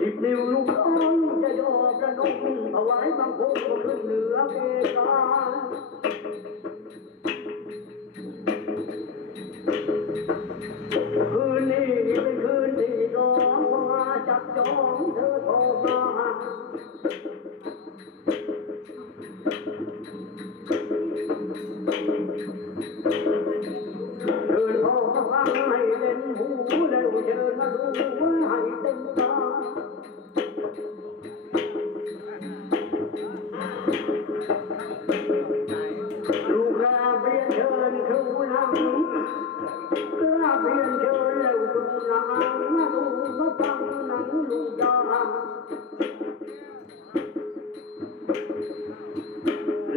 อีกนิ้วลูกน้องจะยอมระนมถวายบังคมขึ้นเหนือเมฆาคืนนี้เป็นคืนที่ร้องมาจับจองเธอโทรมาเดินพ่อฟังให้เล่นหูแล้วเชิญมาดูให้เต็มตาลูกราเบียนเชิญครูนังราเบียนเชิญแล้วครูนังมาดูมาฟังหนังลูกยา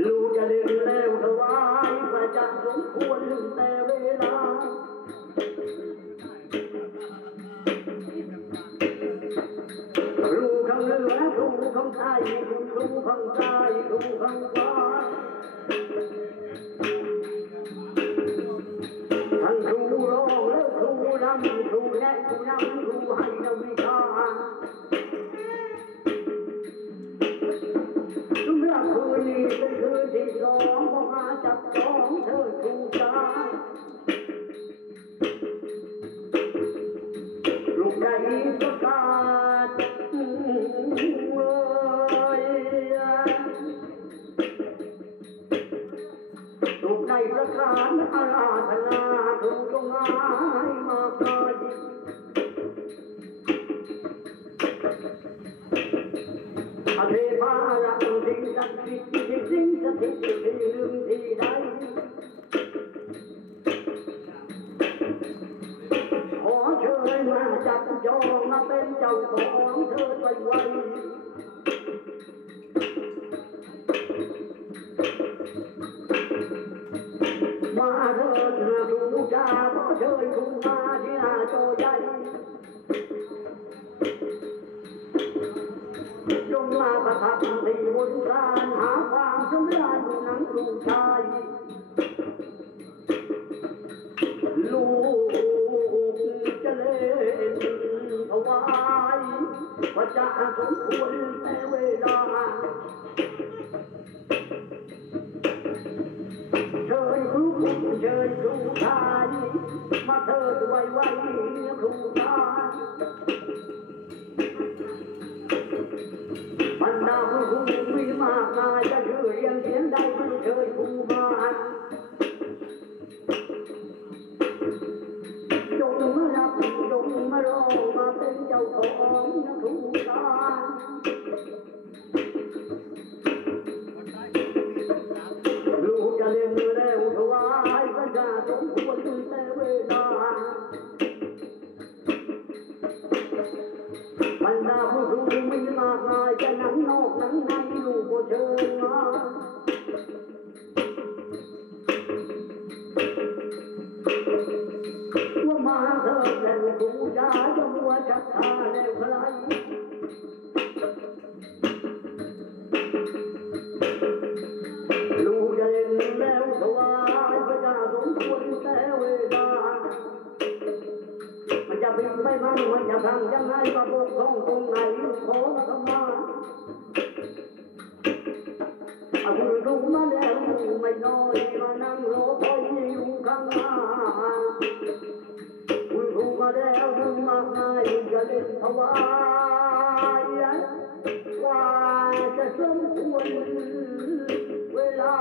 ลูกจะเดินแล้วถวายประจันสมควรแต่เวลาครูข้างเหนือครูข้างใต้ครูข้างใต้ครูข้างขวาทั้งครูร้องและครูรำครูแนะครูนำครูให้นวิชาเมื่อคืนนี้เป็นคืนที่สองพอมาจับจองเธอครูจ้าลูกใหญ่ประกาศลูกในประกาศอาราธนาครูจงหายมาไกลอเทพารักสิ่งศักดิ์สิทธิ์ที่สิ่งสถิตที่ลืมที่ใดขอเชิญมาจับจองมาเป็นเจ้าของเธอไว้ไว้มาเถิดครูจ้าขอเชิญครูมาที่หน้าจอใหญ่จงมาประทับที่บนศาลหาความสำราญหนังลูกชายลูกจะเล่นถวายพระเจ้าสมควรแต่เวลาเชิญครูเชิญครูชายมาเถิดไว้ไว้ครูชายบรรดาผู้มีมากมายจะชื่อเรียงเสียงใดมันเชิญครูมาจงมารับจงมารอมาเป็นเจ้าของครูชายลูกจะเล่นแล้วถวายพระเจ้าสมคว ควรแต่เวลาบรรดาผู้รู้มีมากมายจะหนังนอกหนังในอยู่ก็เชิญมาว่ามาเถิดแล้วผู้ยาจะมัวจักตาแล้วใครลูกจะเล่นแล้วถวายพระเจ้าสมควรแต่เวลามันจะบินไปมันมันจะพังยังไงก็บกพร่องตรงไหนขอเข้ามาเอาคุณรู้มาแล้วไม่น้อยมานั่งรอคอยอยู่ข้างหน้าคุณรู้มาแล้วถึงมากมายจะเล่นถวายว่าจะสมควรเวลา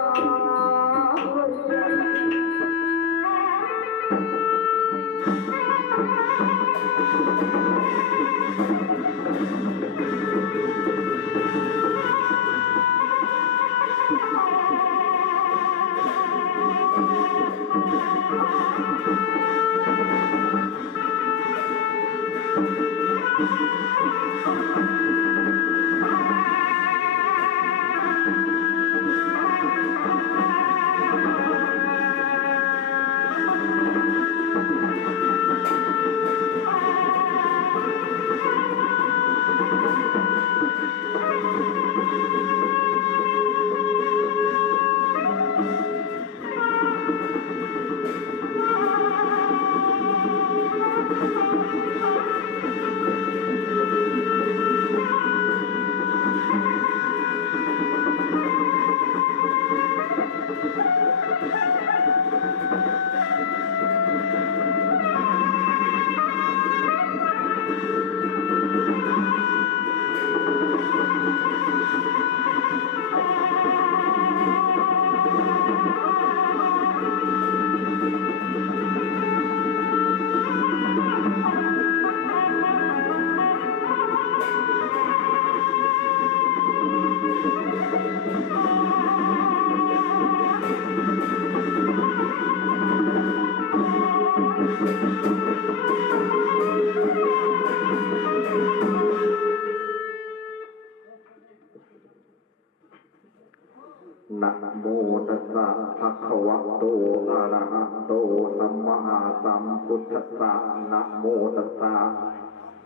นะโมตัสสะภะคะวะโตอะระหะโตสัมมาสัมพุทธัสสะนะโมตัสสะ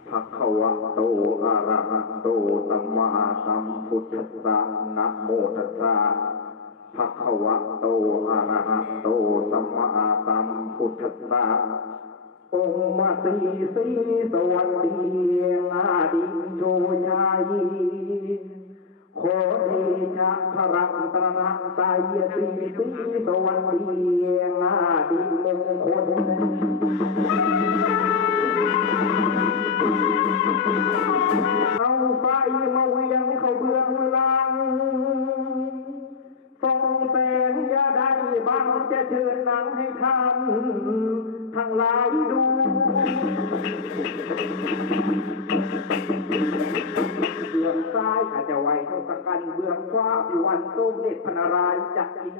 ภะคะวะโตอะระหะโตสัมมาสัมพุทธัสสะนะโมตัสสะภะคะวะโตอะระหะโตสัมมาสัมพุทธัสสะองค์มาสีสวัสดีอาดิโชชัยขอเดชะพระรัตนตรัยสีสวัสดีอาดิมงคลเอาไฟมาเวียงเข้าเบื้องหลังส่องแสงยาได้บังจะเชิญนางให้ท่านทั้งหลายดูเบื้องซ้ายอาจจะไหวเท่าสกันเบื้องขวาพิวันส้มเด็ดพนารายจักรี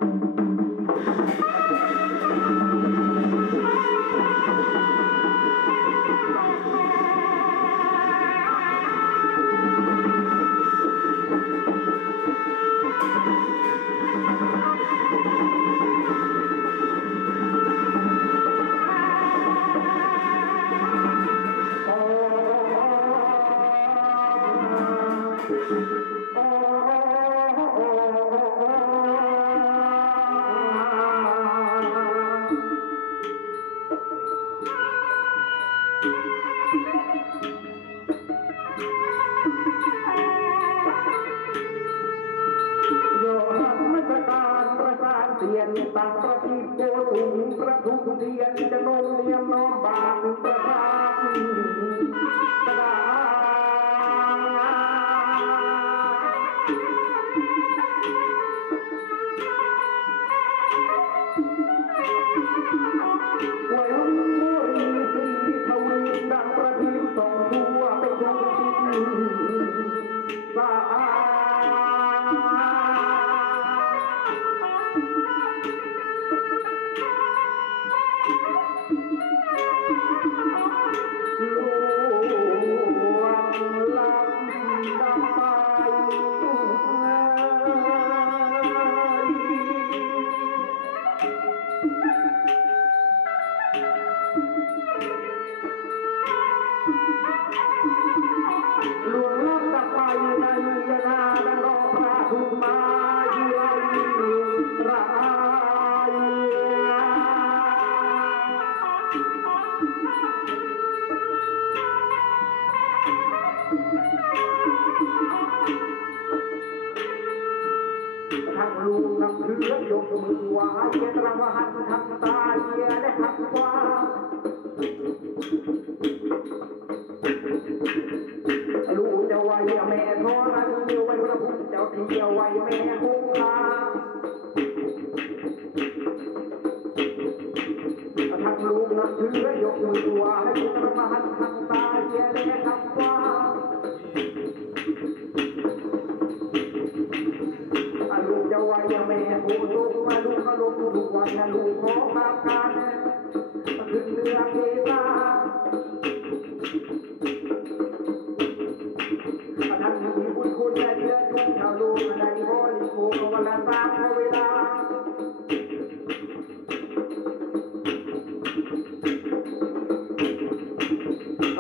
เสียนต่างประทีปโกตุงประทุมเทียนจะโน้มเนียมน้อมบาทประทานประดาหวยหุ่นบุรีสีทวีดังประทีปส่องทั่วไปทุกทิศสาห วงลำดำไปหลวงรับกลับไปในยานาดังรอพระทุกมาอยู่ไรรายทั้งลูกนับถือยกมือไหว้ตระหันทำตาเยียและหักว่าลูกจะไหวแม่ทอรันเดียวไว้พระพุทธเจ้าเที่ยวไว้แม่คงคาทั้งลูกนับถือยกมือไหว้ตระหันทำตาเยียและหักว่าลูกจะไหวแม่โหตุกมาลูกก็ลงทุกวันลูกขอภาพการขึ้นเรือเกตาท่านมีบุญคุณและเชื่อจุชาวลูกในบริโภควันละตามเวลา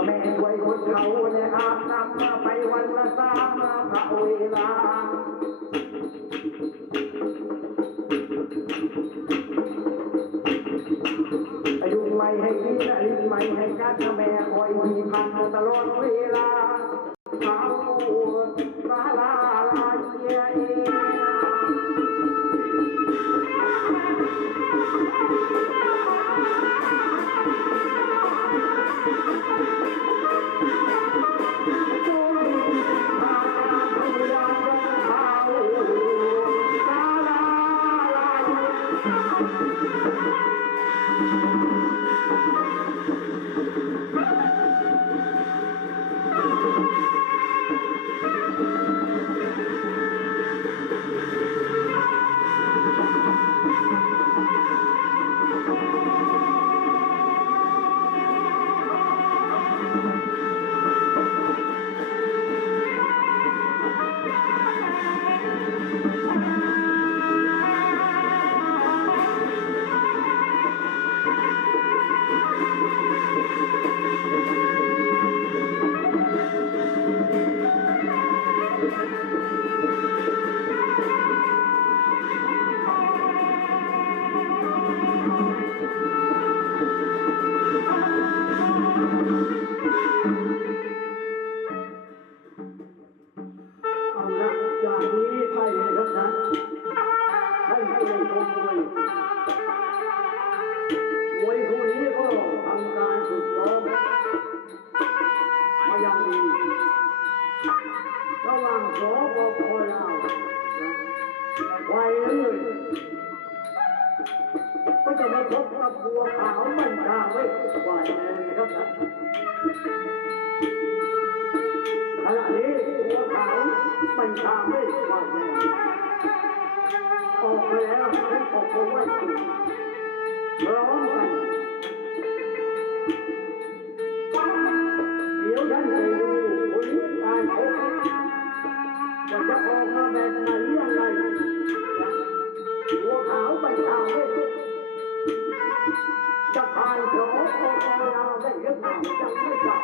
แม่ช่วยคนเขาและอาบน้ำมาไปวันละสามพระเวลายุงไม่ให้กินลิ้นไม่ให้กัดแม่คอยมีพันตลอดเวลาเขาสาลาลาเยียเก็จะมาพบกับบัวขาวมันดาไว้กว่าเลยครับนะขณะนี้บัวขาวมันดาไว้กว่าเลยออกไปแล้วฉันออกไปไว้ถูกร้องกันเดี๋ยวฉันไปดูผลการพบว่าจะออกมาแบบไหนยังไงบัวขาวมันดาไว้จะผ่านโถเราได้หรือเปล่ายังไม่ทราบ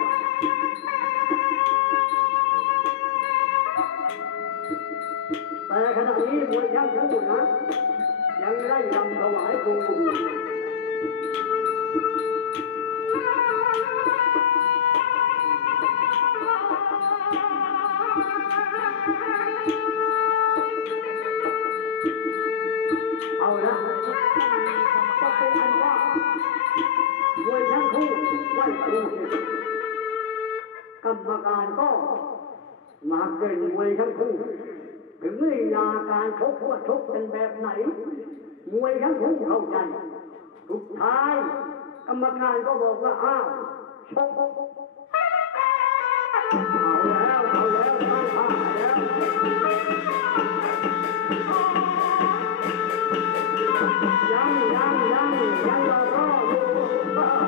แต่ขณะนี้มวยยังพูดนะยังได้รำถวายครูเอาละก็เป็นอันว่ามวยทั้งคู่ไหวครูกรรมการก็มาเกินมวยทั้งคู่ถึงเวลาการชกว่าชกเป็นแบบไหนมวยทั้งคู่เข้าใจสุดท้ายกรรมการก็บอกว่าอ้าวชกเอาแล้วเข้าท่าแล้วยังรออยู่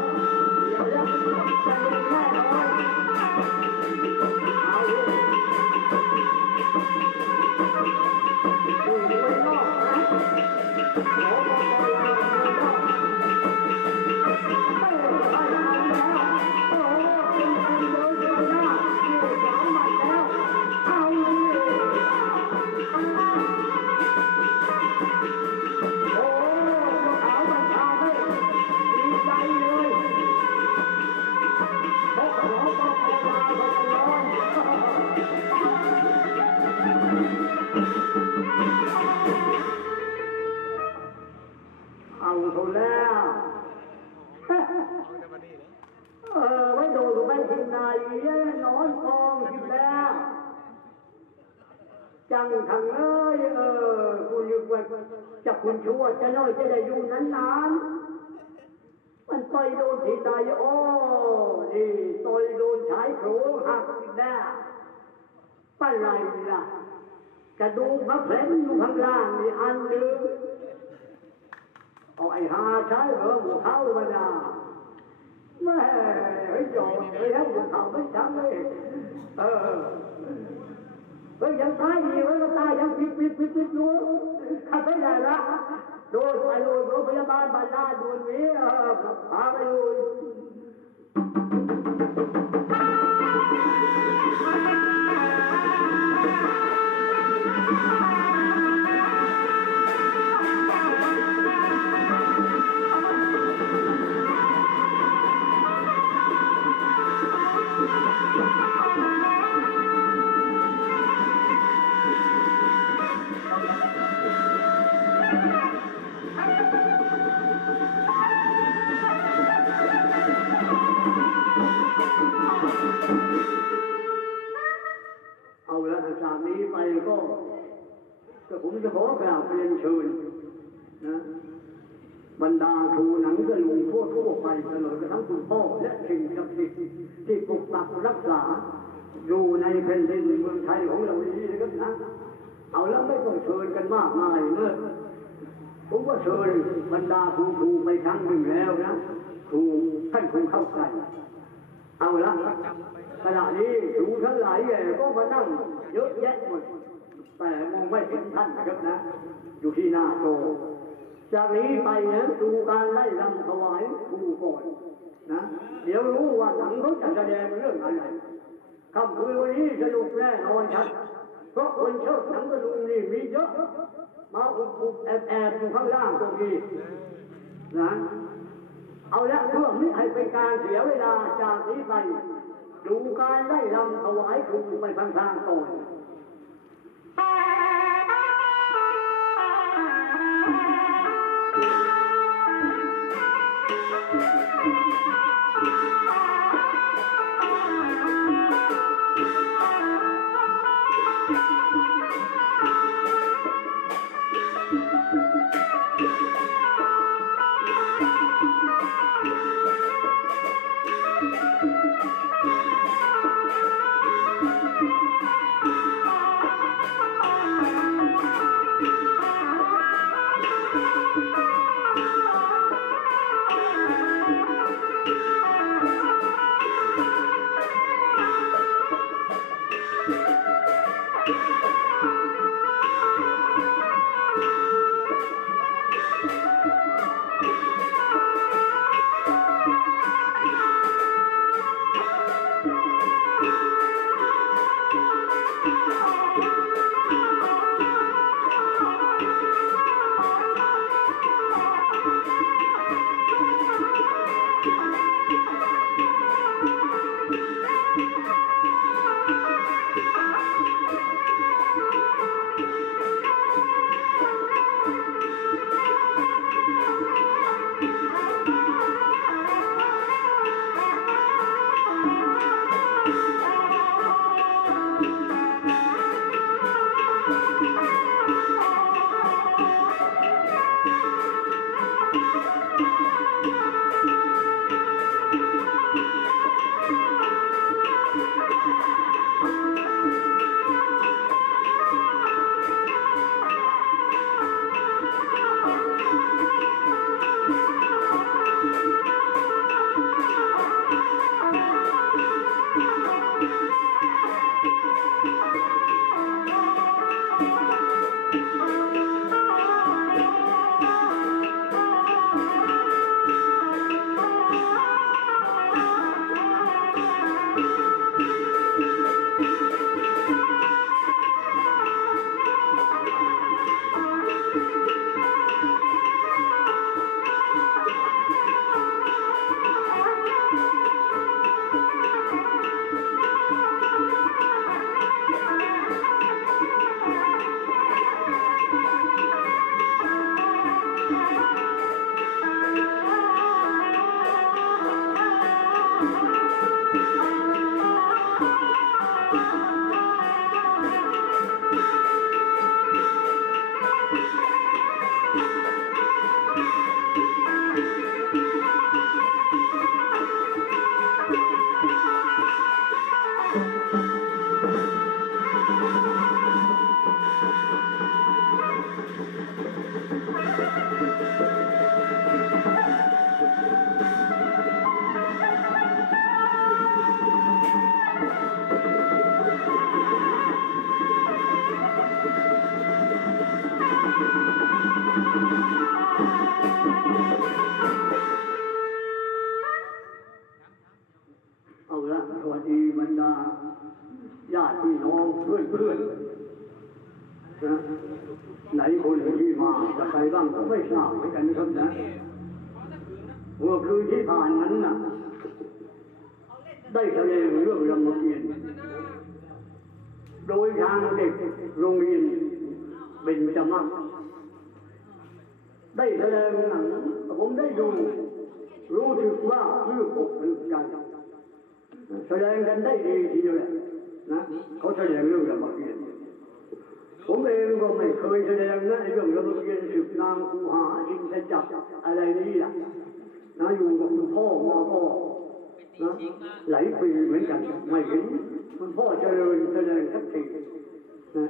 ไว้โดนไปที่ไหนนอนกองที่แล้วจังทางคุณอยู่ว่าจะคุณชั่วจะน้อยจะได้อยู่นานๆมันต่อยโดนที่ไหนโอ้นี่ต่อยโดนชายโครงหักที่แล้วป้าไรล่ะกระดูกพระแผลอยู่ข้างล่างนี่อันหนึ่งเอาไอ้หาใช้เหรอหัวเข้ามาด่าแม่เฮ้ยโยนเฮ้ยให้หัวเข้าไม่ช้ำเลยเฮ้ยยังตายดีเฮ้ยก็ตายยังปิดอยู่ขับไม่ได้ละโดนไปโรงพยาบาลบ้านลาดโดนนี้พาไปดูเอาละจากนี้ไปก็ผมจะขอกราบเรียนเชิญนะบรรดาครูหนังกระลุงทั่วไปตลอดกระทั่งคุณพ่อและสิ่งศักดิ์สิทธิ์ที่ปกปักรักษาอยู่ในแผ่นดินเมืองไทยของเรานี้นะครับนะเอาแล้วไม่ต้องเชิญกันมากมายเนอะผมก็เชิญบรรดาครูไปครั้งหนึ่งแล้วนะครูท่านครูเข้าใจเอาละขณะนี้ครูทั้งหลายก็มานั่งเยอะแยะหมดแต่มองไม่เห็นท่านนะครับนะอยู่ที่หน้าโตจากนี้ไปนะดูการไล่รำถวายครูก่อนนะเดี๋ยวรู้ว่าหนังเขาจะแสดงเรื่องอะไรค่ำคืนวันนี้สนุกแน่นอนครับเพราะคนชอบหนังกระลุงนี่มีเยอะมาอุบแอบอยู่ข้างล่างตรงนี้นะเอาละเพื่อไม่ให้เป็นการเสียเวลาจากนี้ไปดูการไล่รำถวายครูไปพลางๆก่อน เอาละสวัสดีบรรดาญาติพี่น้องเพื่อนนะไหนคนที่มาจะใครบ้างก็ไม่ทราบเหมือนกันนะครับนะเมื่อคืนที่ผ่านนั้นน่ะได้แสดงเรื่องรามเกียรติ์โดยทางเด็กโรงเรียนเบญจมาศได้แสดงหนังผมได้ดูรู้สึกว่าชื่ออกถึงใจแสดงกันได้ดีทีเดียวนะเขาแสดงเรื่องรามเกียรติ์ผมเองก็ไม่เคยแสดงนะเรื่องรามเกียรติ์สืบนางคูหาอินทจักรอะไรนี่ล่ะนะอยู่กับคุณพ่อมาก็นะหลายปีเหมือนกันไม่เห็นคุณพ่อเจริญแสดงสักทีนะ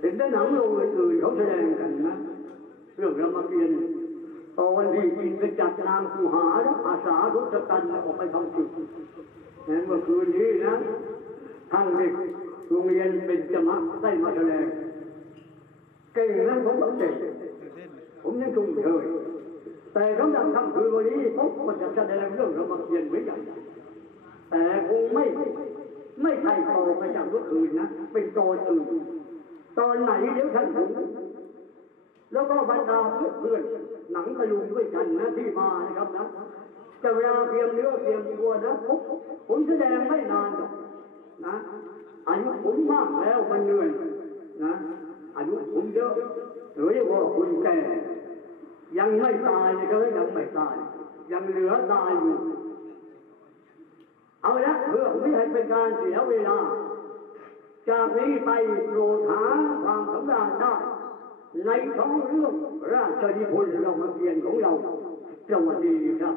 เห็นแต่หนังโรงอื่นๆเขาแสดงกันนะเรื่องรามเกียรติ์ตอนที่อินทจักรนางคูหาอาสาทศกัณฐ์ออกไปทำศึกเมื่อคืนนี้นะทางเด็กโรงเรียนเป็นจมะได้มาแสดงเก่งนั้นผมต้องเก่งผมยังชมเชยแต่สำหรับค่ำคืนวันนี้ผมก็จะแสดงเรื่องรามเกียรติ์เหมือนกันแต่คงไม่ใช่ต่อไปจากเมื่อคืนนะเป็นตอนอื่นตอนไหนเดี๋ยวท่านรู้แล้วก็บรรดาเพื่อนหนังตะลุงด้วยกันนะที่มานะครับนะจะเวลาเตรียมเนื้อเตรียมตัวนะผมแสดงไม่นานหรอกนะอายุผมมากแล้วมันเหนื่อยนะอายุผมเยอะหรือว่าคุณแก่ยังไม่ตายก็ยังไม่ตายยังเหลือตายอยู่เอาละเพื่อไม่ให้เป็นการเสียเวลาจากนี้ไปโปรดหาความสำราญได้ในท้องเรื่องราชนิพนธ์รามเกียรติ์ของเราสวัสดีครับ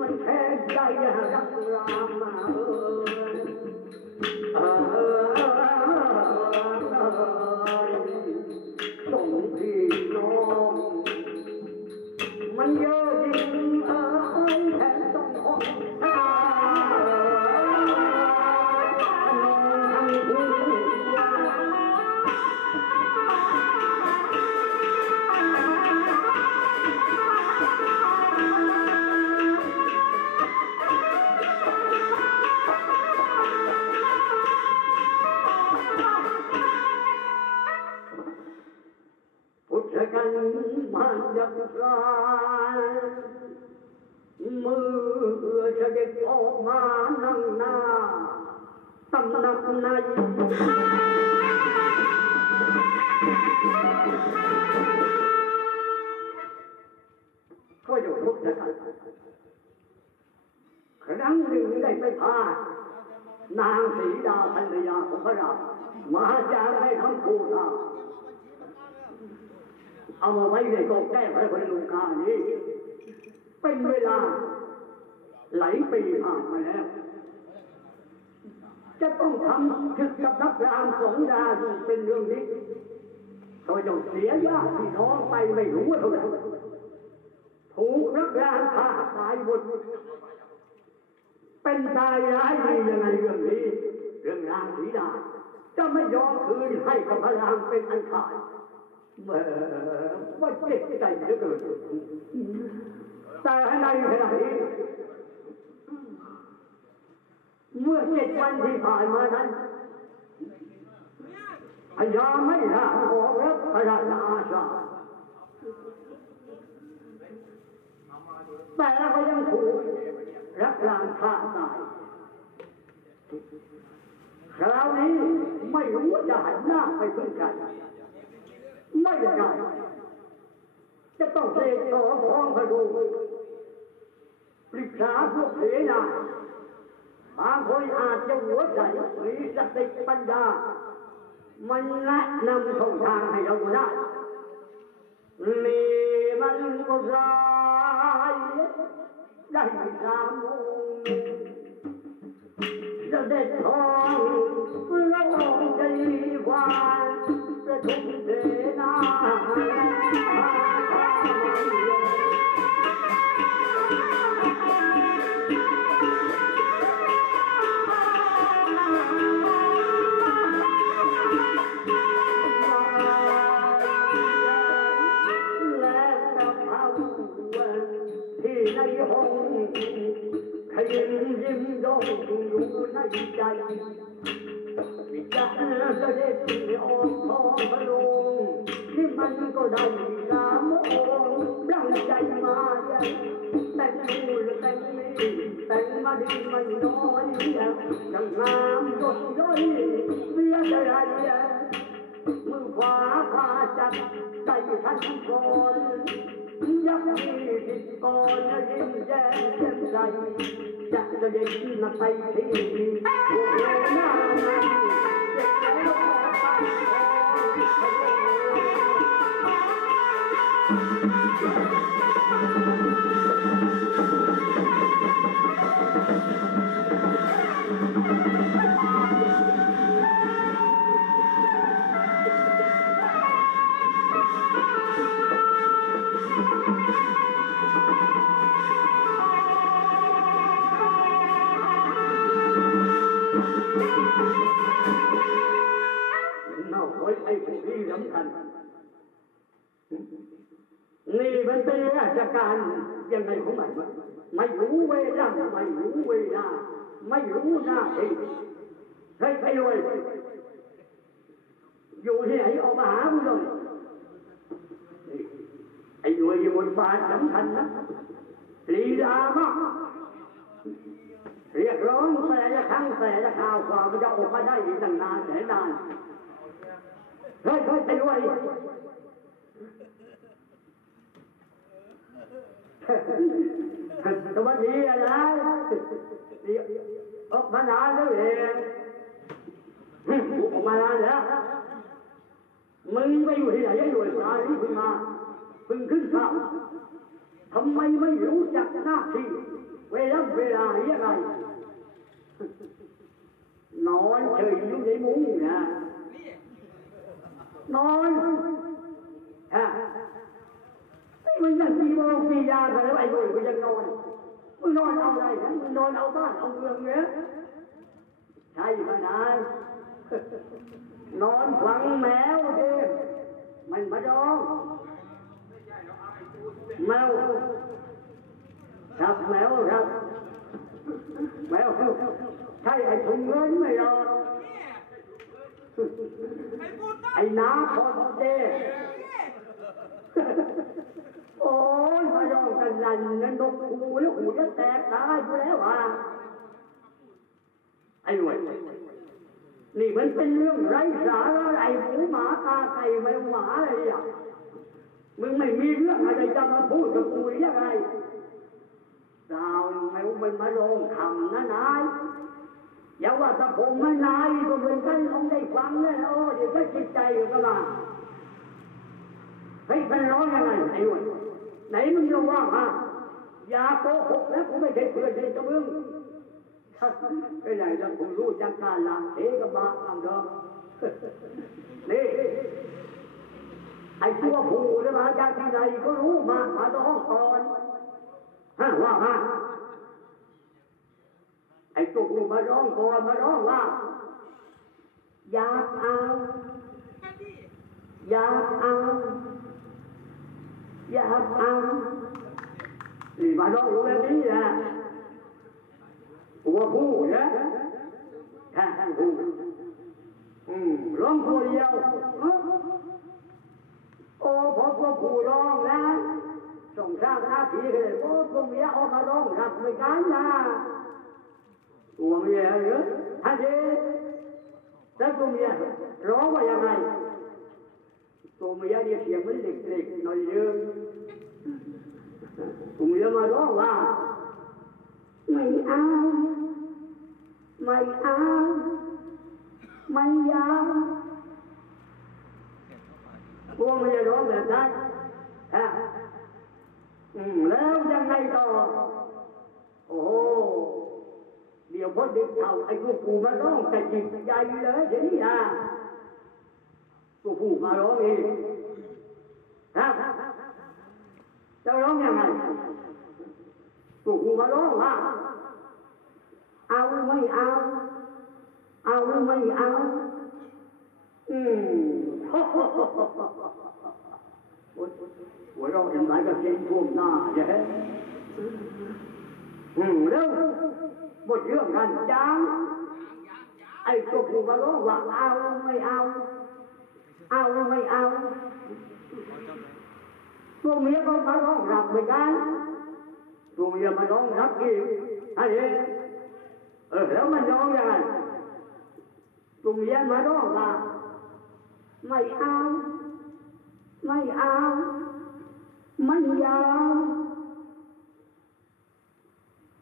มันแค่ กันมันยักรายมือเสด็จออกมานั่งหน้าตำหนักในก็อยู่ทุกข์กันครั้งหนึ่งได้ไปพานางสีดาภรรยาของพระราชมาจากในคำพูดเอามาไว้ในกองแก้พระพุทธลูกานี้เป็นเวลาหลายปีผ่านมาแล้วจะต้องทำศึกกับนักรามสงดาซึ่งเป็นเรื่องนี้เขาจะเสียญาติพี่น้องไปไม่รู้ว่าเท่าไหร่ถูกนักรามฆ่าตายหมดเป็นตายร้ายดียังไงเรื่องนี้เรื่องนางสีดาจะไม่ยอมคืนให้กับพระรามเป็นอันขาดว่าเจ็บใจเหลือเกินแต่ในขณะนี้เมื่อ7 วันที่ผ่านมานั้นพญาไม่ลาออกรับพระราชอาชาแต่ก็ยังถูกรักรานฆ่าตายคราวนี้ไม่รู้จะหันหน้าไปพึ่งใครไม่ได้จะต้องเสกต่อฟ้องพระดูปรึกษาพวกเสนาบางคนอาจจะหัวใจมีสติปัญญามันแนะนำช่องทางให้เราได้นี่มันก็ร้ายได้3 องค์จะเด็ดทองเราใจหวานประทุมเสนาในห้องขยินยิ้มย่องอยู่ในใจวิจารณ์เสด็จออกท้องพระโรงที่มันก็ได้3 องค์ร่างใจมาแต่งนู่นแต่งนี่แต่งมาดีไม่น้อยยังงามยศย่อยเสียใจมือขวาพาจับใจทันก่อนยักษ์มีผิดก่อนยิ้มแย้มแจ่มใสจะเสด็จมาไปที่หัวหน้ามันเจ็บแล้วไอ้ผู้ที่สำคัญนี่มันเป็นราชการยังไงของมันไม่รู้เวลาไม่รู้เวลาไม่รู้หน้าที่ใครรวยอยู่ที่ไหนออกมาหาผู้ชมไอ้รวยอยู่บนฟ้าสำคัญนะลีลามากเรียกร้องแต่ละครั้งแต่ละข่าวกว่ามันจะออกมาได้อีกตั้งนานแสนนานเฮ้ยไอ้รวยสวัสดีอะไรออกมานานแล้วเองออกมานานแล้วมึงไปอยู่ที่ไหนยังอยู่ในป่านี้เพิ่งมาเพิ่งขึ้นข้าวทำไมไม่รู้จักหน้าที่เวลายังไงนอนเฉยอยู่ในมุ้งนะนอนมันยังกี่โมงกี่ยามกันแล้วไอ้ด้วยมันยังนอนมึงนอนเอาอะไรนะมึงนอนเอาบ้านเอาเมืองเนี่ยใช่ไหมนายนอนฝังแมวดิมันมาดองแมวครับแมวครับแมวใช่ไอ้ถุงเงินไม่หรอกไอ้น้าคนเด้ โอ้ยมาร้องกันลันนั่นนกหูแล้วหูจะแตกตายอยู่แล้วอ่ะไอ้หน่วยนี่มันเป็นเรื่องไร้สาระไอ้หมูหมาตาไก่ไม่หมาอะไรอ่ะมึงไม่มีเรื่องอะไรจะมาพูดกับกูยังไงดาวไม่รู้มันมาลงคำนะนายอย่าว่าแต่ผมมานายก็เหมือนกันลองได้ฟังเลยโอ้เดี๋ยวก็จิตใจอยู่ก็มาเฮ้ยมันร้องยังไงไอ้หน่วยไหนมึงจะว่าฮะอย่าโกหกแล้วกูไม่ใช่เพื่อนเด็กกับมึงไอ้ไหนแล้วผมรู้จักการละเอกบาอังเดิมนี่ไอ้ตัวผู้เนี่ยมาจากที่ไหนก็รู้มาร้องก่อนฮะว่าฮะไอ้ตัวผู้มาร้องก่อนมาร้องว่าอยากเอาอยากเอาอยากเอานี่มาร้องอยู่แบบนี้นะตัวผู้นะแค่ผู้ร้องตัวเดียวโอ้พอตัวผู้ร้องนะส่งสร้างหน้าที่เลยโอ้ตัวเมียออกมาร้องรับไม่กันนะตัวเมียเหรอท่านเจ้แล้วตัวเมียร้องว่ายังไงตัวเมียเนี่ยเสียงมันเล็กๆหน่อยเดียวตัวเมียมาร้องว่าไม่เอาไม่เอาไม่ยาวพวกมันจะร้องแบบนั้นแล้วยังไงต่อโอ้เดี๋ยวพอเด็กเท่าไอ้พวกกูมาร้องแต่จิตใจเลยเดี๋ยวนี้นะพวกกูมาร้องเองจะร้องยังไงพวกกูมาร้องว่าเอาไม่เอาเอาไม่เอาหัวเราะเห็นไหมก็เสียงท่วมหน้าใช่ไหมแล้วหมดเรื่องกันยังไอ้ตัวผู้มาร้องว่าเอาไม่เอาเอาไม่เอาตัวเมียก็มาร้องรับเหมือนกันตัวเมียมาร้องรับอีกอะไรแล้วมันร้องยังไงตัวเมียมาร้องว่าไม่เอาไม่เอาไม่ยาว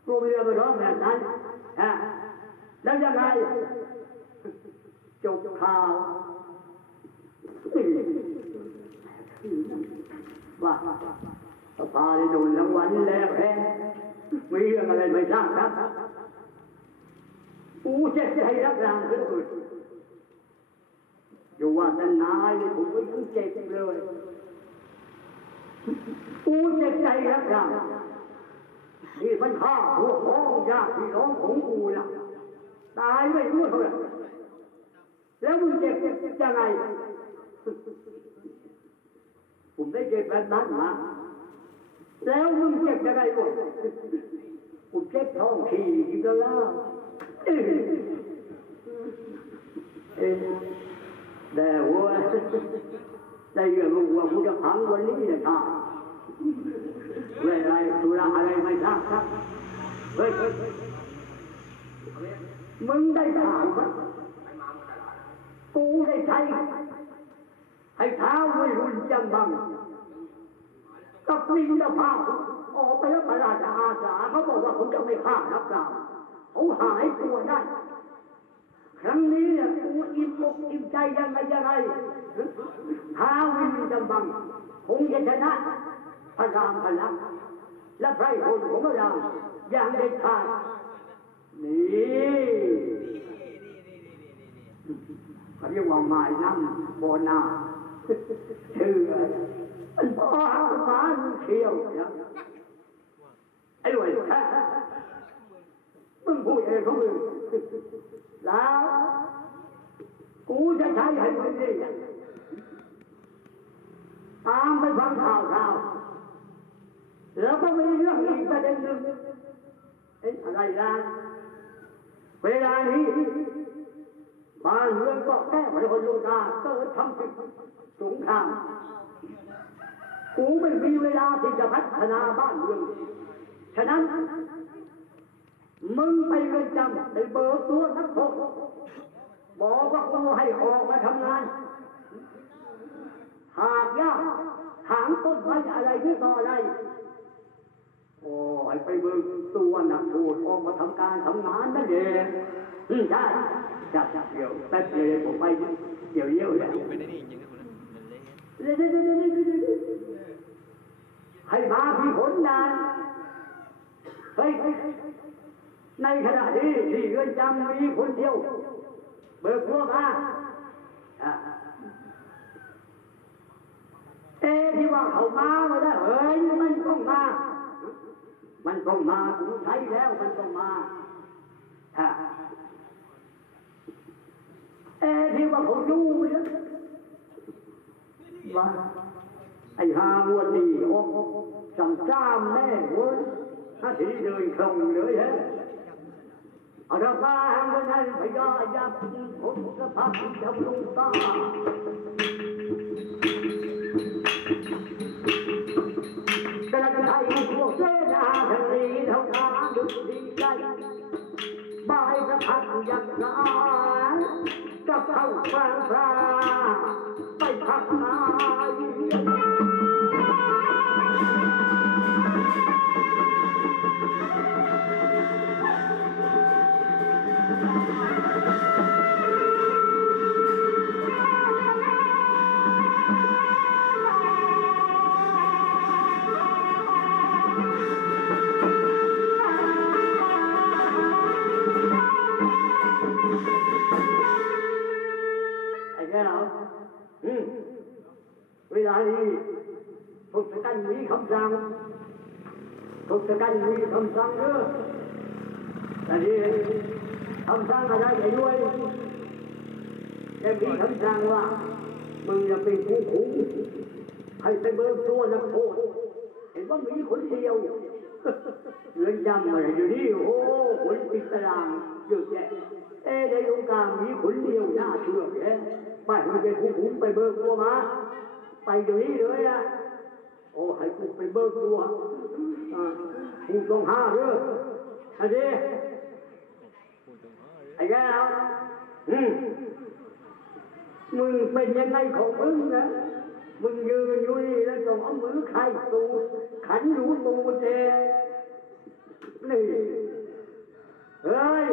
ตัวเมียมาร้องแบบนั้นแล้วยังไงจบข่าวว่าพาได้โดนรางวัลแล้วแฮะมีเรื่องอะไรไม่ทราบครับกูเจ็บใจรักรางขึ้นอื่นอยู่ว่าแต่นายผมก็ยังเจ็บเลยกูเจ็บใจรักรางนี่มันฆ่าพวกพ้องญาติพี่น้องของกูนะตายไม่รู้เท่าไหร่แล้วมึงเจ็บยังไงผมได้เจ็บแบบนั้นมาแล้วมึงเจ็บยังไงวะผมเจ็บท้องขี่กินแล้วแต่ว่าได้เรื่องรู้ว่าผู้จะพังวันนี้นะครับเรื่องอะไรตุลาอะไรไม่ทราบครับเฮ้ยมึงได้ถามมั้ยกูได้ใช้ให้เท้าไม่รุนจังบังกับลิงจะพาออกไปแล้วพระราชอาสาเขาบอกว่าผมจะไม่ฆ่านักกล่าวเขาหายตัวได้ครั้งนี้เนี่ยกูอิ่มอกอิ่มใจยังไงท้าวินจำบังคงจะชนะพระรามพลักษ์และไพร่พลของเราอย่างเด็ดขาดนี่เขาเรียกว่าหมายน้ำโบนาชื่อมันพ่อฟ้าเขียวนะไอ้รวยแค่มึงพูดเองของมึงแล้วกูจะใช้ให้มึงดีตามไปฟังข่าวแล้วก็มีเรื่องอีกประเด็นหนึ่งอะไรนะเวลานี้บ้านเมืองก็แก้ไขคนลูกตาเกิดทำผิดสงคราม กูไม่มีเวลาที่จะพัฒนาบ้านเมืองฉะนั้นมึงไปเรือนจำไปเบิกตัวนักโทษบอกว่ากูให้ออกมาทำงานหากยากถางต้นไม้อะไรหรือต่ออะไรโอ้ยไปเบิกตัวนักโทษออกมาทำการทำงานนั่นเองใช่จับเดี๋ยวแป๊บเดียวผมไปเดี๋ยวเนี่ยให้มามีผลงานเฮ้ยในขณะที่เรือนจำมีคนเดียวเบิกตัวมาที่ว่าเขามาไม่ได้เฮ้ยมันต้องมากูใช้แล้วมันต้องมาที่ว่าเขาอยู่เนี่ยว่าไอ้หาวันนี้โอ้จำจ้ามแน่เว้ยถ้าทีเดินคล่องเลยฮะเอาดอกฟ้าหางวันนั้นพยายามผมสภาพจำลงตากระไทยพวกเจ้าทางนี้เท่าทางดุดีใจบายสะพัดยักษ์นากับเข้าฟางพราไปพักนายเวลานี้ทศกัณฐ์มีคำสั่งเด้อแต่นี่คำสั่งอะไรไอ้ด้วยแกมีคำสั่งว่ามึงจะเป็นผู้คุมให้ไปเบิกตัวนักโทษเห็นว่ามีคนเดียวเรือนจำอะไรอยู่นี่โอ้คนปิดตารางเยอะแยะในโรงการมีคนเดียวน่าเชื่อแกไปมันเป็นผู้คุมไปเบิกตัวมาไปอยู่นี่เลยอ่ะโอ้ให้กูไปเบิกตัวกูต้องหาเรื่องอันนี้ไอ้แกแล้วมึงเป็นยังไงของมึงนะมึงยืนอยู่นี่แล้วต้องเอามือไข่ตูขันหูตูเจนี่เฮ้ย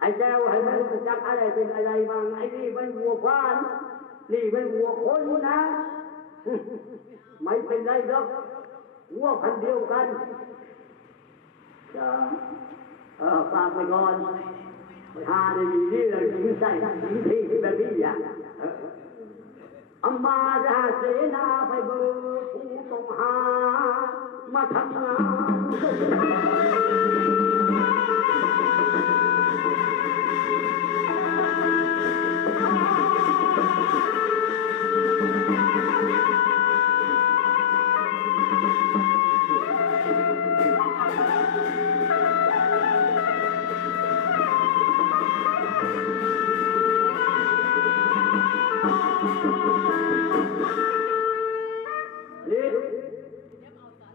ไอ้แก้วให้มันจักอะไรเป็นอะไรบ้างไอ้นี่มันวัวควานนี่มันวัวคนนะไม่เป็นไรหรอกวัวพันเดียวกันจะฝากไปก่อนหาได้ดีนี่เลยถึงใส่ถึงที่แบบนี้อ่ะอำมาตย์เสนาไปเบิกผู้ต้องหามาทำงาน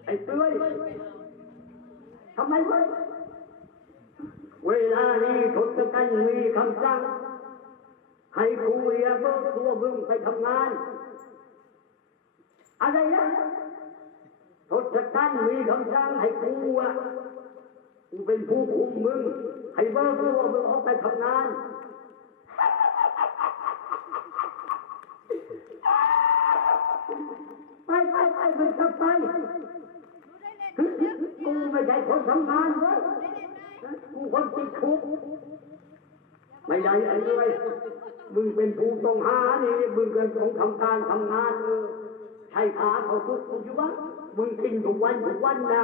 ไอ้เตื้อยทำไมวะเวลานี้ทศกัณฐ์มีคำสั่งให้กูเรียเบิกตัวมึงไปทำงานอะไรนะทศกัณฐ์มีคำสั่งให้กูเป็นผู้คุมมึงให้เบิกตัวมึงออกไปทำงานไปมึงกลับไปกูไม่ใช่คนทำงานเว้ยกูคนติดคุกไม่ได้ไอ้ด้วยมึงเป็นผู้ต้องหานี่มึงเป็นของทำการทำงานใช่ขาเขาทุกข์อยู่วะมึงกินทุกวันนะ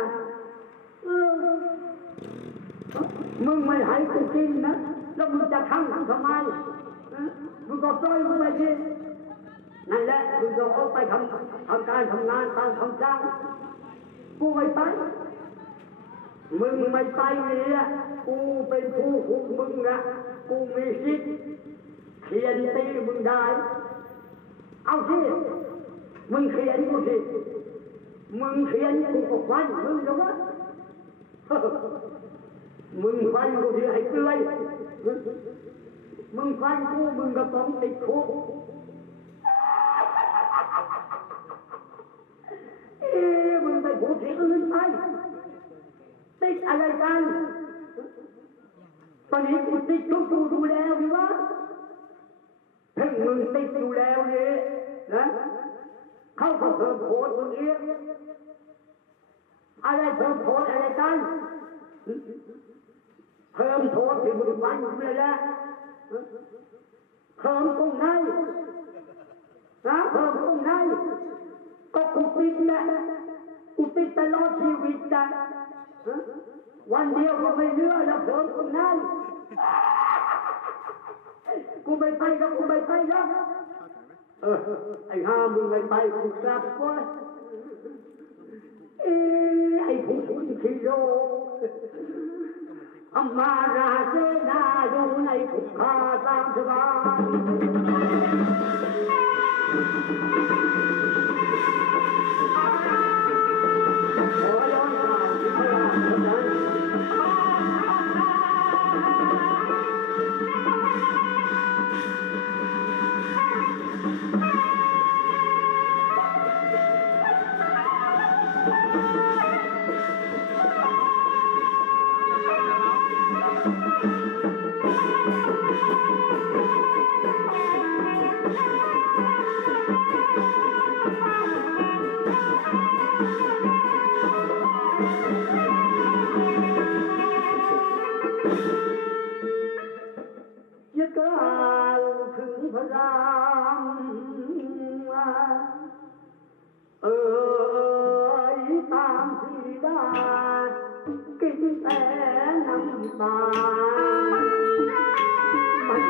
มึงไม่ให้กูกินนะแล้วมึงจะทำไมมึงก็ปล่อยมึงไปดินั่นแหละมึงต้องออกไปทำการทำงานตามคำสั่งกูไม่ไปมึงไม่ไปเนี่ยกูเป็นผู้คุมมึงนะกูมีสิทธิ์เขียนตีมึงได้เอาสิ มึงเขียนกูสิมึงเขียนกูก็ฟันมึงแล้ววะมึงฟันกูสิให้เกลือยมึงฟันกูมึงก็ต้องติดคุกมึงไปพูดที่อื่นไปติดอะไรกันตอนนี้กูติดทุกดูแล้วพี่วะถึงมึงติดอยู่แล้วเนี่ยนะเข้าเพิ่มโพสมึงเองอะไรเพิ่มโพสอะไรกันเพิ่มโทษที่มึงฟันเลยละเพิ่มตรงไหนนะเพิ่มตรงไหนก็กูติดนะกูติดตลอดชีวิตนะวันเดียวก็ไม่เลือกแล้วเพิ่มตรงไหนกูไม่ไปแล้วกูไม่ไปแล้วไอ้ห้ามึงไม่ไปกูกลับวะไอ้ผู้ที่โลอำมาราเจนาดูในทุกขาตามสบายขอย้อนกล่าวถึงพระราชนั้นจะกล่าวถึงพระรามตามที่ได้กินแต่น้ำตามัน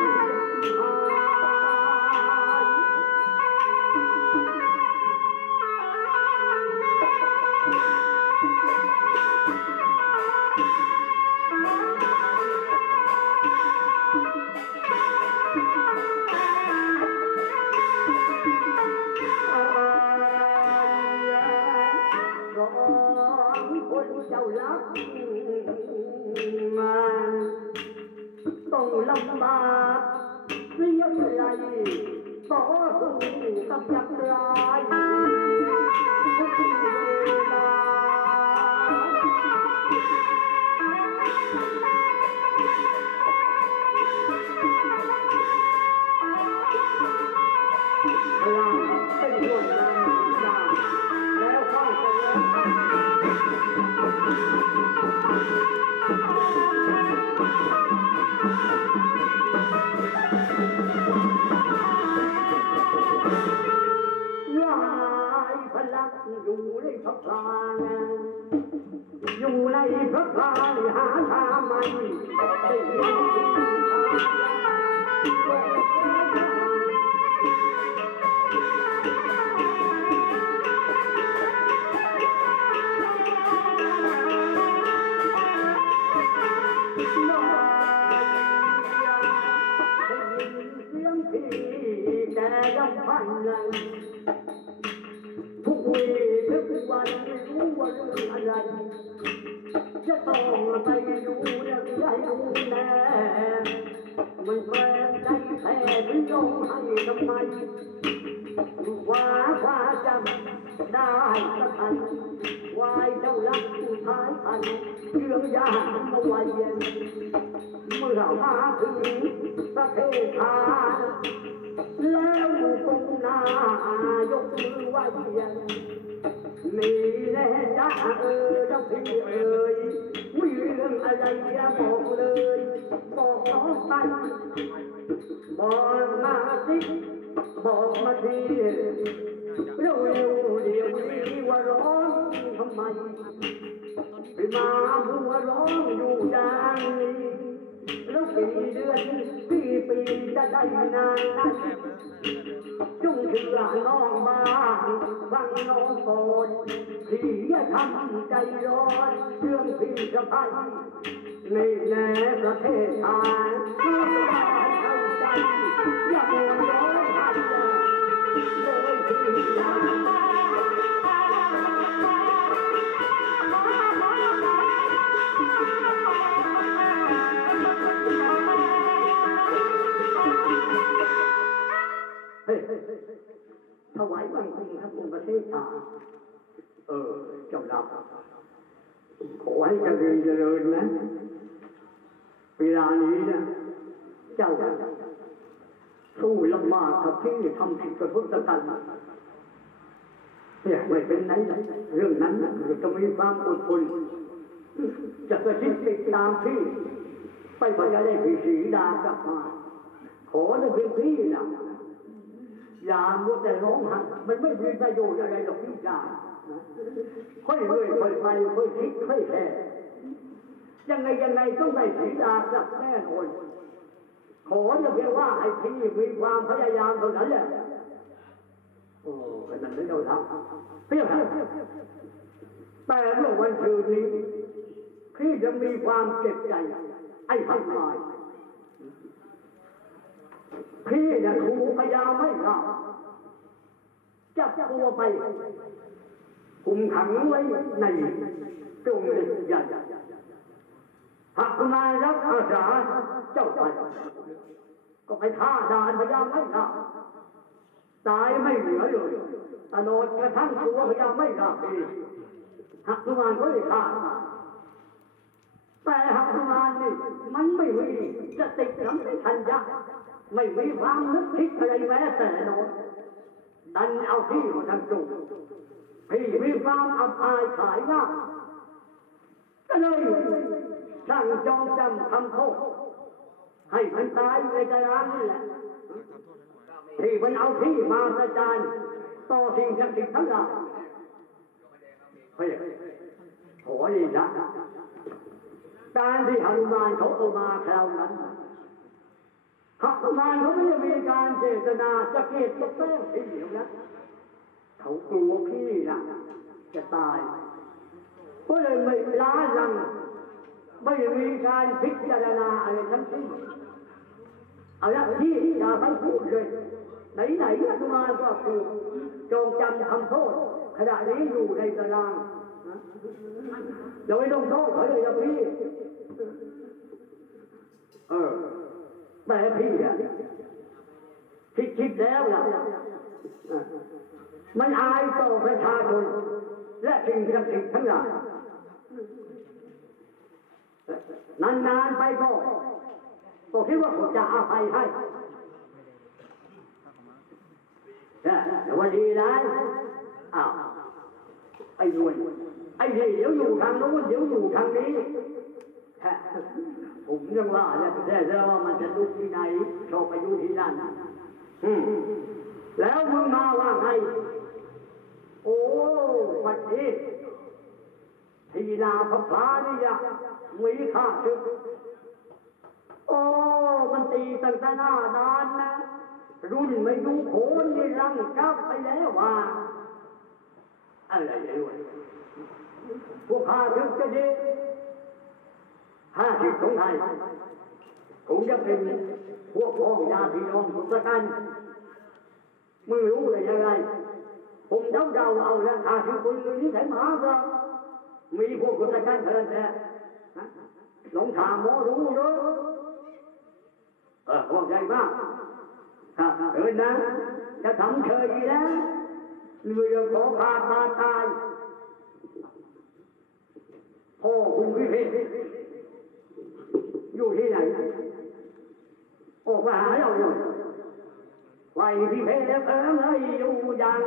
เจ้ารักมันต้องลำบากเสียใจต่อสู้กับยักษ์ร้ายทุกเวลาพลังเป็นดวงดาวแล้วค่อยจะเริ่มพลังอยู่ในพระพลานอยู่ในพระพลานหาทางไม่ได้ยินแกยังพันเลยทุกวีทุกวันไม่รู้ว่าเรื่องอะไรจะต้องไปดูเรื่องใหญ่ดูแน่มันแปลกใจแท้ถึงลงให้ทำไมว่าจำได้สักทันวายเจ้ารักผู้ชายพันเรื่องยากมาไว้เย็นเมื่อมาถึงประเทศไทยแล้วตรงหน้ายกมือไหว้นี่แน่จ้าเจ้าพี่มีเรื่องอะไรบอกเลยบอกน้องไปบอกมาสิบอกมาทีเร็วเดี๋ยวนี้ว่าร้องทำไมไปมาหัวร้องอยู่ดังนี้แล้วกี่เดือนกี่ปีจะได้นานนั้นจงเชื่อน้องบ้างฟังน้องก่อนพี่อย่าทำใจร้อนเรื่องพี่จะไปในแน่ประเทศไทยเพื่อบ้านเข้าใจอย่ามัวร้องไห้ เลยพี่นาเฮ้ยถวายบังคมครับคุณประเทศชาเจ้าดำขอให้เจริญนะเวลานี้นะเจ้าสู้ลำบากกับที่ทำผิดกับพุทธกันเนี่ยไม่เป็นไรเรื่องนั้นนะจะมีความอดทนจะกระชิดติดตามพี่ไปพยาได้ผีสีดากลับมาขอจะเป็นพี่นะอย่ามัวแต่ร้องไห้มันไม่มีประโยชน์อะไรหรอกพี่จ๋าค่อยเรื่อยค่อยไปค่อยคิดค่อยแค่ยังไงต้องได้สีดากลับแน่นอนขอจะเพียงว่าให้พี่มีความพยายามเท่านั้นแหละโอ้ขนาดนั้นเราทำเพียงแต่เมื่อวันคืนนี้พี่จะมีความเจ็บใจไอ้ทั้งหลายพี่จะถูกพยายามไม่รอดจับตัวไปคุมขังไว้ในกรงเหล็กใหญ่หากนายรับอาสาเจ้าไปก็ไปฆ่าด่านพยายามไม่รอดตายไม่เหลือเลยตลอดกระทั่งตัวพยายามไม่รอดเองหากนายก็ได้ฆ่าแต่หากนายนี่มันไม่มีสติสัมปชัญญะไม่มีความนึกคิดอะไรแม้แต่น้อยดันเอาพี่มาทำจุกพี่มีความอับอายขายหน้าก็เลยสั่งจองจำทำโทษให้มันตายในกระดานนี่แหละที่มันเอาพี่มาประจานต่อสิ่งศักดิ์สิทธิ์ทั้งหลายเฮ้ยขอดีนะการที่หนุมานเขาเอามาคราวนั้นหนุมานเขาไม่ได้มีการเจตนาจะเกลียดจะแกล้งพี่เดียวนะเขากลัวพี่นะจะตายก็เลยไม่ล้าลังไม่มีการพิจารณาอะไรทั้งสิ้นเอาละพี่อย่าไปพูดเลยไหนหนุมานก็ถูกจงจำทำโทษขณะนี้อยู่ในตารางอย่าไปลงโทษเขาเลยนะพี่แต่พี่อะคิดแล้วล่ะมันอายต่อประชาชนและสิ่งศักดิ์สิทธิ์ทั้งหลายนานๆไปก็คิดว่าผมจะอภัยให้แต่วันดีนะไอ้นวลไอ้นี่เดี๋ยวอยู่ทางโน้นเดี๋ยวอยู่ทางนี้ผมยังว่าแต่ว่ามันจะลุกที่ไหนชอบไปอยู่ที่นั่นแล้วมึงมาว่าไงโอ้ปัจจุบันทีนาพระพลานี่ยมีค่าศึกโอ้มันตีตั้งแต่หน้านานนะรุ่นไม่ดูโขนนี่รังกลับไปแล้วว่าอะไรด้วยพวกข้าศึกจะดี50ของไทยคงจะเป็นพวกพ้องญาติพี่น้องทุกประการมึงรู้เลยยังไงผมเดาเอาแล้ว50คนนี้ไหนมาก็มีพวกทุกประการเท่านั้นแหละหลงทางหมอรู้เยอะพวกใหญ่มากนะจะทำเฉยแล้วเรื่องของขาดมาตายพ่อคุณวิเศษอยู่ที่ไหนออกมาหาเราหน่อยไว้ที่เพลเลยอยู่ยัง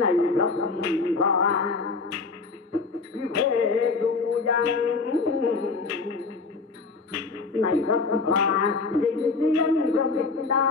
ในพระพาที่เพลอยู่ยังในพระพาสิ่งเสียงพระบิดา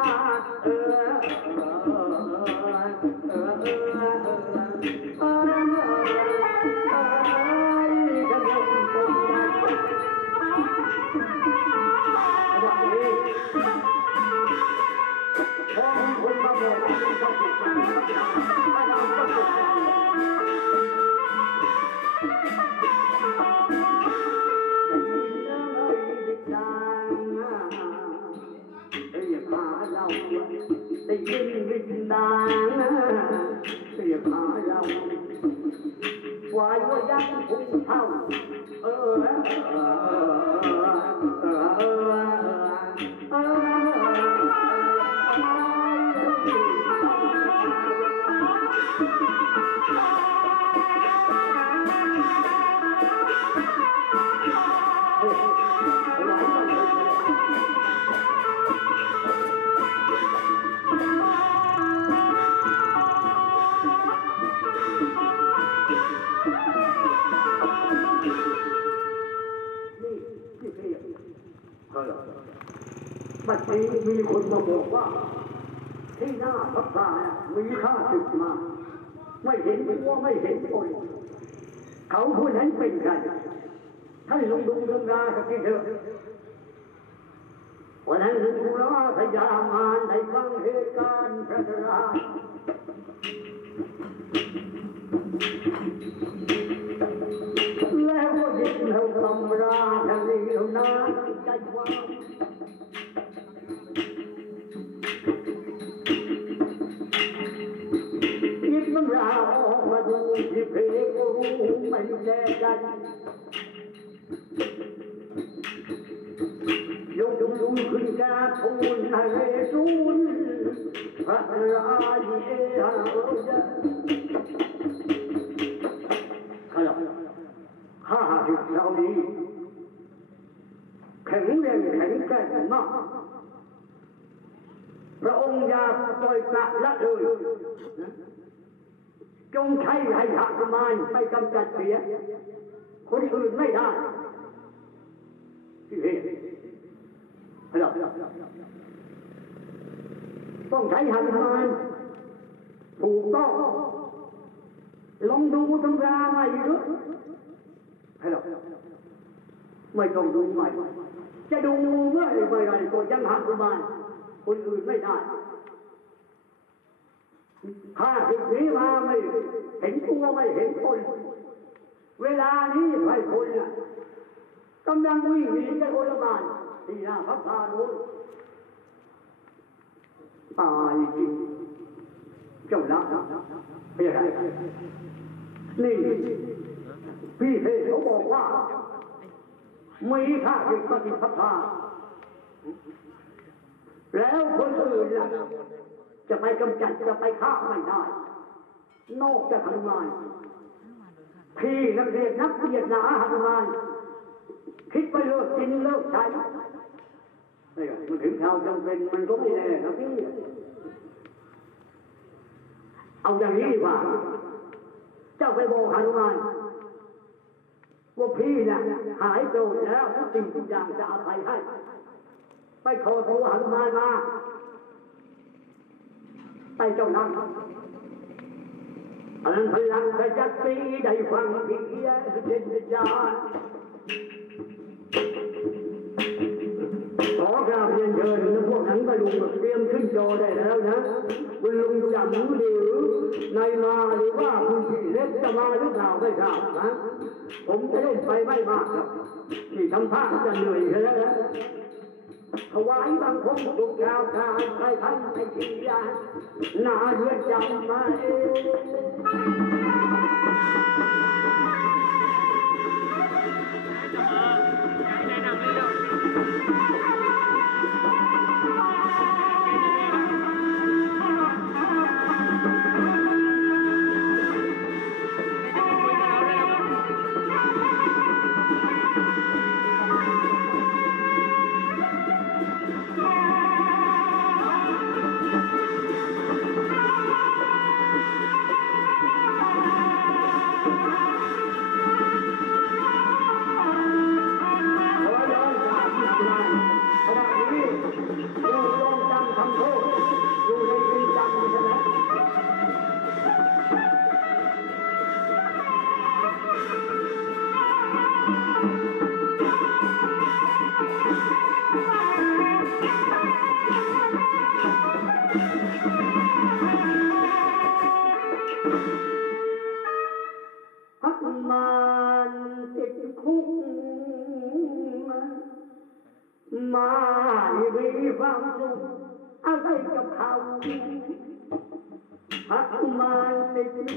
ดินวิญญาณเรียกหาเราวายว่ายังคงเท่าบัดนี้มีคนมาบอกว่าที่หน้าพระพลามีข้าศึกมาไม่เห็นตัวไม่เห็นคนเขาผู้นั้นเป็นใครท่านลงดูลงราสักทีเถอะวันนั้นลุงราพยามานในฟังเหตุการณ์พระราแล้วก็ยิงเราตำราทางนี้เรานาใจว่ายิบมันราออกมาดูที่เพลก็รู้ไม่แน่ใจยกดูขึ้นแก่ทูลให้ทูลพระรายีเอหาข้าศึกเรานี้แข็งแรงแข็งแกร่งมากพระองค์อย่าปล่อยปละละเลยจงใช้ให้หนุมานไปกำจัดเสียคนอื่นไม่ได้ที่เห็นต้องใช้หนุมานถูกต้องลองดูตำราใหม่ดูไม่ต้องดูใหม่จะดูเมื่อไรก็ยังหนุมานคนอื่นไม่ได้ข้าศึกนี้มาไม่เห็นตัวไม่เห็นคนเวลานี้ใครคนกำลังวิ่งหนีกันคนละบ้านที่หน้าพระพานุตายจริงเจ้าละเป็นอะไรนี่พี่เทศเขาบอกว่ามีข้าศึกปฏิปทาแล้วคนอื่นจะไปกำจัดจะไปฆ่าไม่ได้นอกจากหนุมานพี่นักเรียนนักเรียนหนาหนุมานคิดไปเลิกกินเลิกใช้มันถึงคราวจำเป็นมันก็ไม่แน่ครับพี่เอาอย่างนี้ดีกว่าเจ้าไปบอกหนุมานว่าพี่เนี่ยหายโกรธแล้วทุกสิ่งทุกอย่างจะอภัยให้ไปขอโทษหนุมานมาไปเจ้านั้นอันนั้นพลังพระจักรีได้ฟังเพียรเด็ดยาขอกราบเรียนเชิญพวกนั้นไปลุงเตรียมขึ้นจอได้แล้วนะคุณลุงจำหรือนายมาหรือว่าคุณพี่เล็กจะมาหรือเปล่าไม่ทราบนะผมจะเล่นไปไม่มากครับที่ทำท่าจะเหนื่อยแล้วนะถวายบังคมทุกข่าวข่าวใครทำให้จริงจังน่าเลือดจำมาเอง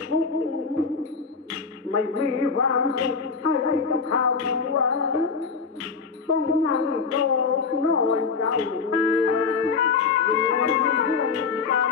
ทุกข์ไม่มีความสุขอะไรกับเขาต้องนั่งโศกนอนเศร้าอยู่ในเรื่องกรรม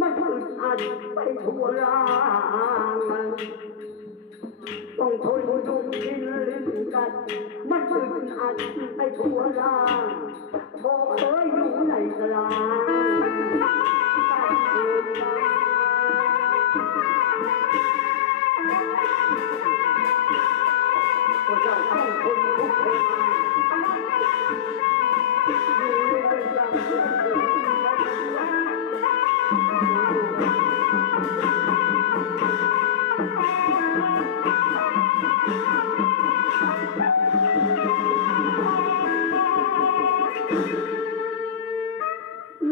มันอึดอัดไปทั่วร่างต้องทนดูกินลิ้นกัดมันอึดอัดไปทั่วร่างโอ้เอ้ยอยู่ในกลางตัดเกินมาพระเจ้าต้องคนทุกคนอยู่ในกลาง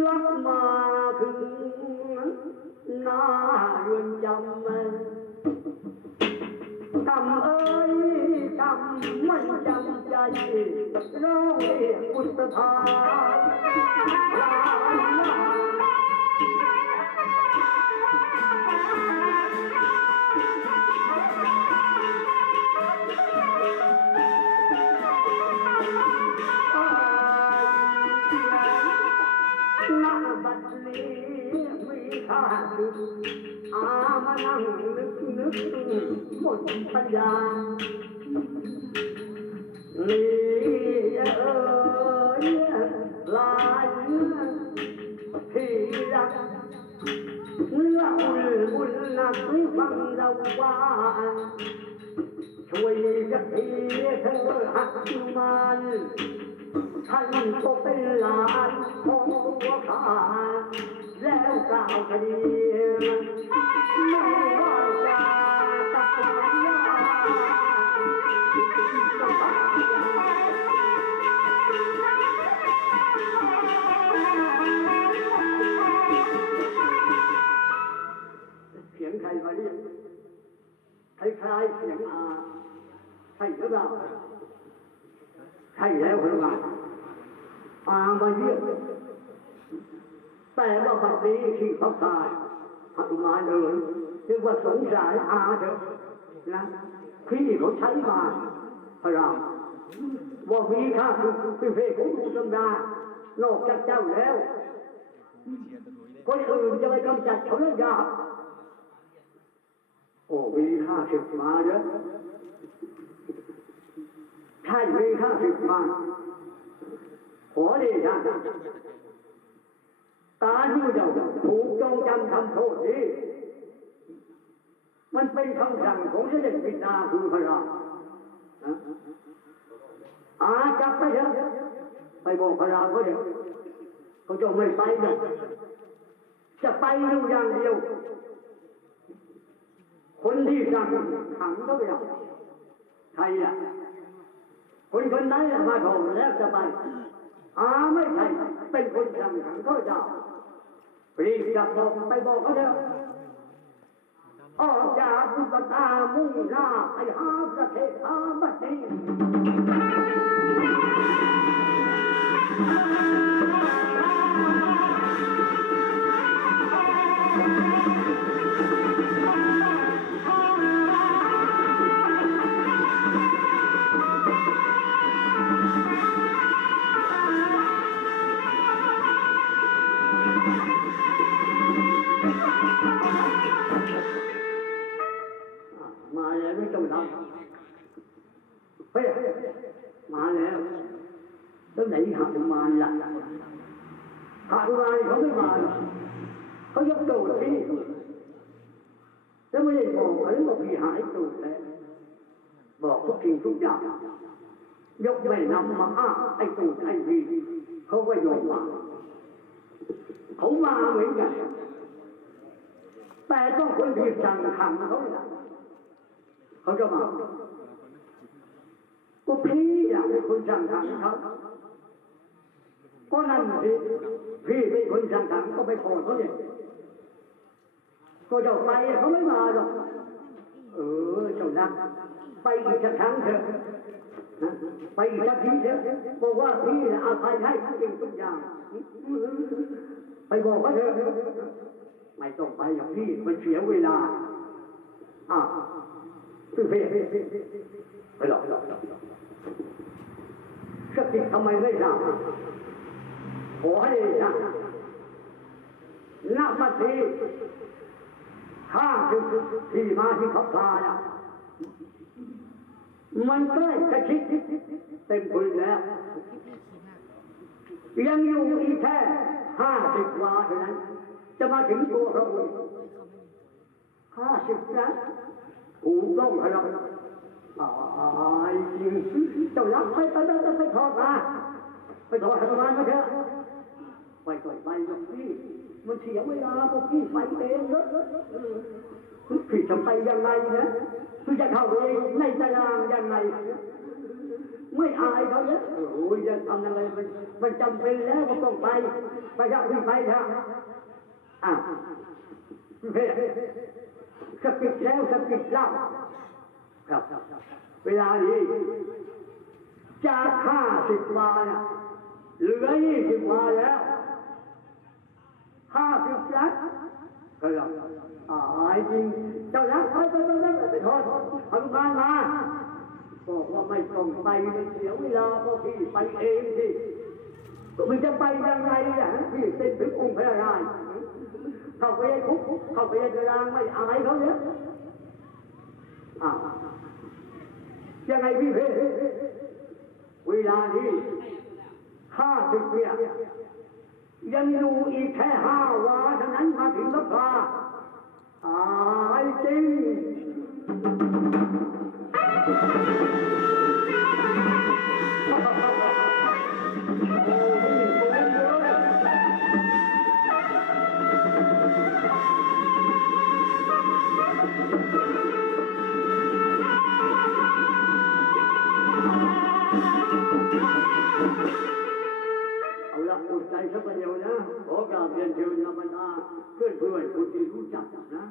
รับมาถึงหน้าเรือนจำกำเอ้ยกำไม่จำใจร้องเรียกอุตภาบัดนี้มีค่าดึกมานั่งนึกหมดปัญญานี่ลายที่รักเนื้อบุญหนักฟังเราว่าช่วยสักทีเธอหักมันท่านก็เป็นหลานของตัวข้าแล้วกล่าวคดีไม่ว่าจะตัดสินยาเสียงใครมาเรียกคล้ายๆเสียงอาใช่หรือเปล่าใช่แล้วหรือเปล่ามาเยี่ยมแต่ว่าบัดนี้ที่เขาตายหนุมานเอ๋ยเรียกว่าสงสารเถอะนะพี่เขาใช้มาพระรามว่ามีค่าคือพิเศษของผู้ธรรมดานอกจากเจ้าแล้วคนอื่นจะไปกำจัดเขาแล้วยากโอ้มีค่าศึกมาเยอะใช่มีค่าศึกมาขอเดชะการที่เจ้าถูกจงจำทำโทษนี้มันเป็นคำสั่งของเสด็จบิดาคือพระราจับไปเถอะไปบอกพระราเขาเถอะเขาจะไม่ไปนะจะไปดูอย่างเดียวคนที่สั่งขังก็ไม่เอาใครอ่ะคนนั้นมาถอแล้วจะไปไม่ใช่เป็นคนสั่งขังเขาเจ้ารีบกลับบอกไปบอกเขาเถอะออกจากบุตตามุ่งหน้าไปหาประเทศบัดนี้มาแล้วไม่ต้องทำเฮ้ยมาแล้วแล้วไหนหามาล่ะหามาเขาไม่มาเขายกโดดที่แล้วไม่ได้บอกอะไรว่าพี่หายตัวแล้วบอกทุกสิ่งทุกอย่างยกไม่นำมาไอ้ตูดไอ้พี่เขาก็ยอมมาเขามาเหมือนกันแต่ต้องคนที่สั่งขังเขาเนี่ยเขาจะมาก็พี่อ่ะ เป็นคนสั่งขังเขาก็นั่นสิพี่เป็นคนสั่งขังก็ไปขอเขาเนี่ยก็จะไปเขาไม่มาหรอกเจ้านักไปอีกสักครั้งเถอะนะไปอีกสักทีเถอะบอกว่าพี่นะอภัยให้ทุกสิ่งทุกอย่างไปบอกเขาเถอะไม่ต้องไปอย่างพี่มันเสียเวลาพี่ไปหรอกสติทำไมไม่ทราบขอให้นะนักบัตรีข้าคือที่มาที่เขาพาเนี่ยมันใกล้จะคิดเต็มพื้นแล้วยังอยู่อีกแค่50 วาเท่านั้นจะมาถึงตัวพระองค์50 นะถูกต้องครับจริงเจ้ารักไปถอดมาไปถอดธรรมะมาเถอะไปต่อยไปหรอกพี่มันเสียเวลาพวกพี่ไปเองเนอะพี่จะไปยังไงนะพี่จะเข้าไปในตารางยังไงไม่อายเขาเนี่ยจะทำยังไงมันจำเป็นแล้วมันต้องไปกับพี่ไปเถอะเฮ้ยสกิดแล้วสกิดเล่าครับเวลานี้จาก50 วาเนี่ยเหลือ20 วาแล้ว50 ลักก็แล้วจริงเจ้าลักไปถอดอนุบาลมาบอกว่าไม่ต้องไปมันเสียเวลาพอพี่ไปเองสิมันจะไปยังไงอ่ะพี่เป็นถึงองค์พระราชเข้าไปคุกเข้าไปในตารางไม่อายเขาเนี่ยยังไงพี่เพเวลานี้50 เนี่ยยังอยู่อีกแค่5 วาเท่านั้นมาถึงพระพาจริงอดใจสักประเดี๋ยวนะขอกราบเรียนเชิญธรรมดาเพื่อนผู้ที่รู้จักนะ